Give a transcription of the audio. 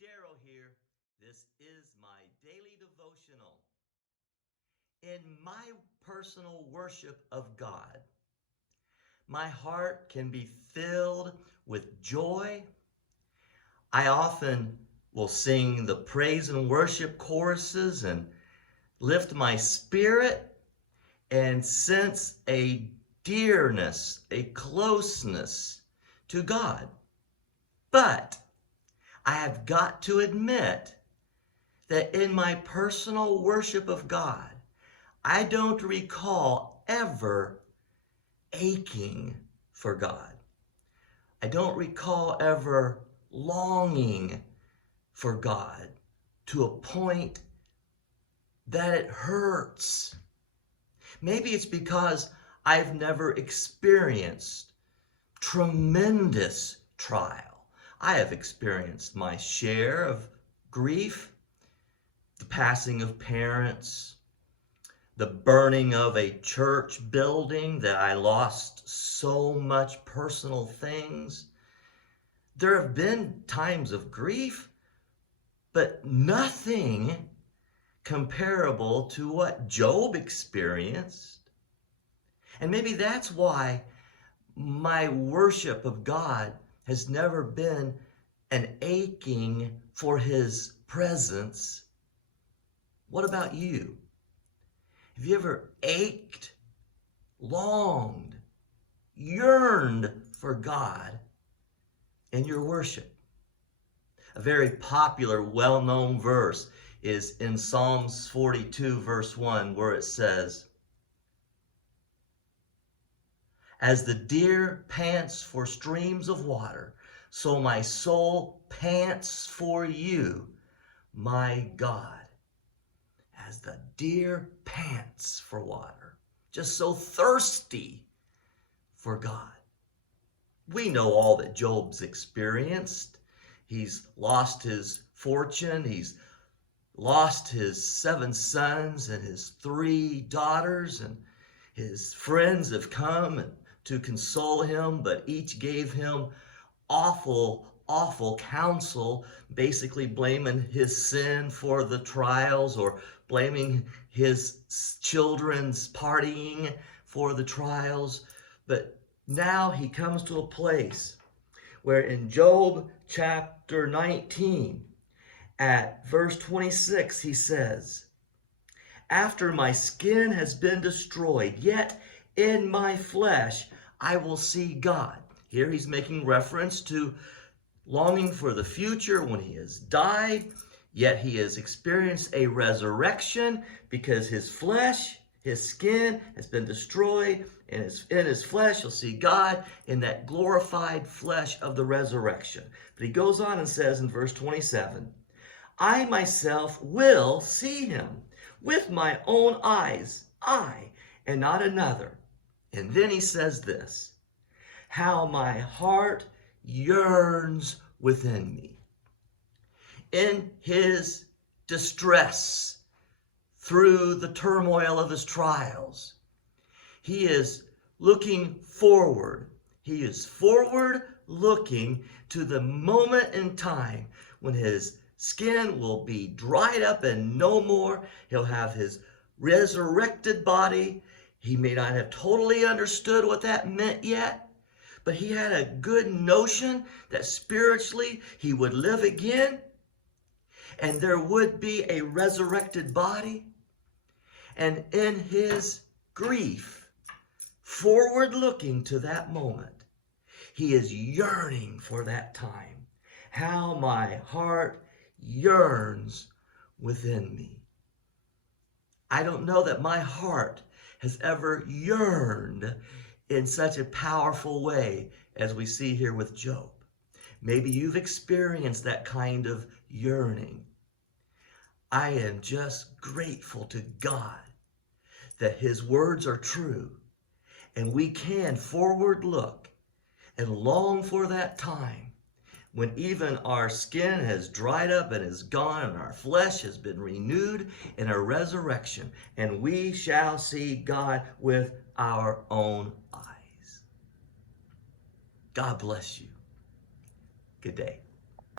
Daryl here. This is my daily devotional. In my personal worship of God, my heart can be filled with joy. I often will sing the praise and worship choruses and lift my spirit and sense a dearness, a closeness to God. But I have got to admit that in my personal worship of God, I don't recall ever aching for God. I don't recall ever longing for God to a point that it hurts. Maybe it's because I've never experienced tremendous trial. I have experienced my share of grief, the passing of parents, the burning of a church building that I lost so much personal things. There have been times of grief, but nothing comparable to what Job experienced. And maybe that's why my worship of God has never been an aching for his presence. What about you? Have you ever ached, longed, yearned for God in your worship? A very popular, well-known verse is in Psalms 42, verse 1, where it says, "As the deer pants for streams of water, so my soul pants for you, my God." As the deer pants for water, just so thirsty for God. We know all that Job's experienced. He's lost his fortune. He's lost his 7 sons and his 3 daughters, and his friends have come to console him, but each gave him awful counsel, basically blaming his sin for the trials or blaming his children's partying for the trials. But now he comes to a place where in Job chapter 19, at verse 26, he says, "After my skin has been destroyed, yet in my flesh I will see God." Here he's making reference to longing for the future when he has died, yet he has experienced a resurrection because his flesh, his skin has been destroyed, and in his flesh he'll see God in that glorified flesh of the resurrection. But he goes on and says in verse 27, "I myself will see him with my own eyes, I and not another." And then he says this, "How my heart yearns within me." In his distress, through the turmoil of his trials, he is looking forward. He is forward looking to the moment in time when his skin will be dried up and no more. He'll have his resurrected body. He may not have totally understood what that meant yet, but he had a good notion that spiritually he would live again and there would be a resurrected body. And in his grief, forward looking to that moment, he is yearning for that time. How my heart yearns within me. I don't know that my heart has ever yearned in such a powerful way as we see here with Job. Maybe you've experienced that kind of yearning. I am just grateful to God that his words are true, and we can forward look and long for that time when even our skin has dried up and is gone and our flesh has been renewed in a resurrection, and we shall see God with our own eyes. God bless you. Good day.